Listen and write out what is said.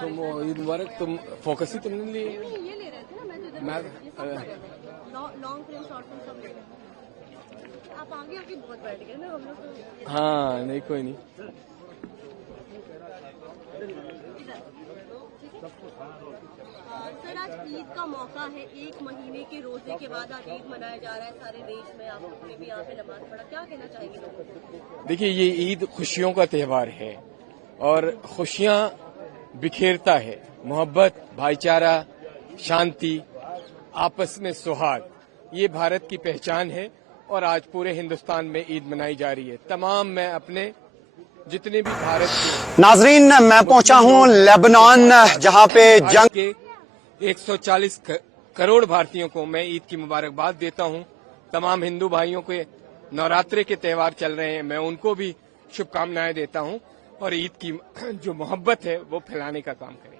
तुम ईद मुबारक। तुम फोकस ही तुमने लिए। ये ले रहे थे ना, मैं लॉन्ग फिल्म शॉर्ट फिल्म सब ले रहे थे। आप आगे आके बहुत बैठ गए ना हम लोग तो। हाँ नहीं कोई नहीं। सर आज ईद का मौका है, 1 महीने के रोजे के बाद आज ईद मनाया जा रहा है सारे देश में। आपने भी यहाँ पे नमाज पढ़ा, क्या कहना चाहेंगे लोगों को? देखिए ये ईद खुशियों का त्यौहार है और खुशियां बिखेरता है। मोहब्बत, भाईचारा, शांति, आपस में सौहार्द, ये भारत की पहचान है और आज पूरे हिंदुस्तान में ईद मनाई जा रही है। तमाम मैं अपने जितने भी भारत के नाजरीन, मैं पहुंचा हूं लेबनान, जहां पे जंग के 140 करोड़ भारतीयों को मैं ईद की मुबारकबाद देता हूं। तमाम हिंदू भाइयों के नवरात्रे के त्यौहार चल रहे हैं, मैं उनको भी शुभकामनाएं देता हूं और ईद की जो मोहब्बत है वो फैलाने का काम करें।